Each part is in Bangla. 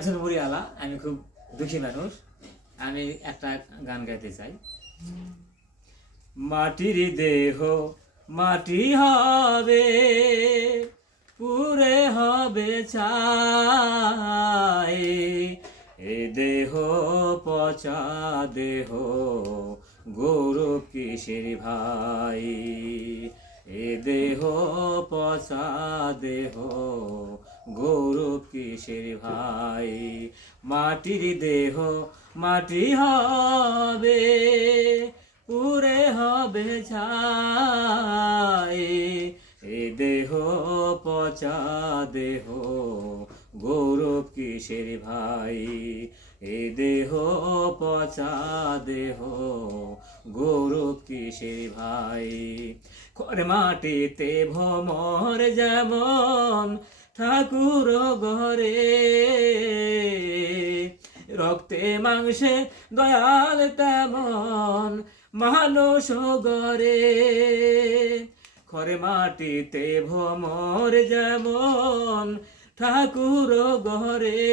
একজন মুড়িওয়ালা আমি খুব দুঃখী মানুষ। আমি একটা গান গাইতে চাই। মাটির দেহ মাটি হবে পুরে হবে চাই এ দেহ পচা দেহ গৌরব কিসের ভাই? এ দেহ পচা দেহ, গৌরব কিসের ভাই? মাটির দেহ মাটি হবে পুরে হবে ছাই। এ দেহ পচা দেহ, গৌরব কিসের ভাই? এ দেহ পচা দেহ, গৌরব কিসের ভাই। করে মাটিতে ভমর যেমন ঠাকুর ঘরে, রক্তে মাংসে দয়াল তেমন মানুষ গরে খরে মাটিতে ভমর যেমন ঠাকুর ঘরে,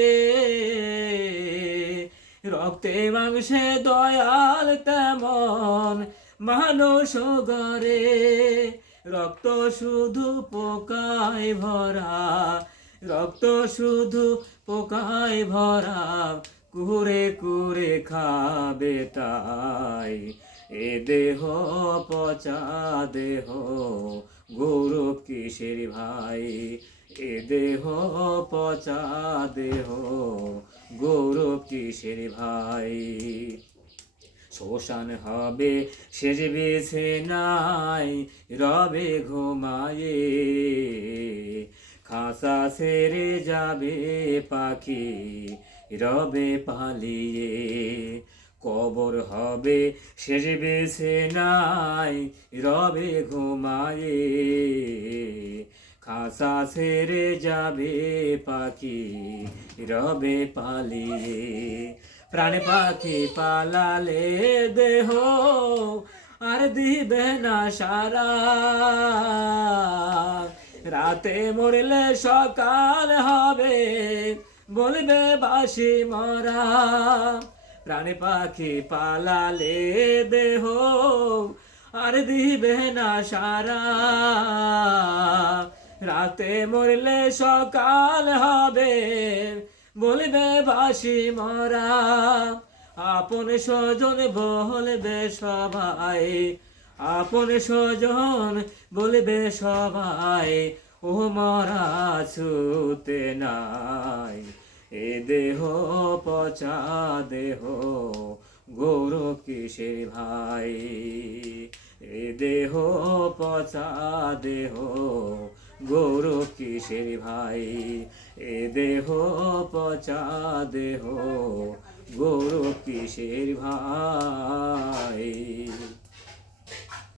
রক্তে মাংসে দয়াল তেমন মানুষ গরে রক্ত শুধু পোকায় ভরা, রক্ত শুধু পোকায় ভরা কুরে কুরে খাবে তাই। এ দেহ পচা দেহ, গৌরব কিসের ভাই? এ দেহ পচা দেহ, গৌরব কিসের ভাই? শোষণ হবে শেষ বেছে নাই, রবে ঘুমায়ে। খাসা সেরে যাবে পাখি, রবে পালিয়ে। কবর হবে শেষ বেছে নাই, রবে ঘুমায়ে। খাসা সেরে যাবে পাখি, রবে পালিয়ে। প্রাণ পাখি পালালে দেহ আর দিবে না সারা। রাতে মরলে সকাল হবে, বলবে বাসি মরা। প্রাণী পাখি পালালে দেহ আর দিবে না সারা। রাতে মরলে সকাল হবে বলবে বাসি মরা, আপন স্বজন বলবে সবাই, আপন স্বজন বলবে সবাই, ও মরা ছুতে নাই, এ দেহ পচা দেহ, গৌর কিসের ভাই, এ দেহ পচা দেহ কিসের ভাই? এ দেহ পচা দেহ গৌরব কিসের ভাই?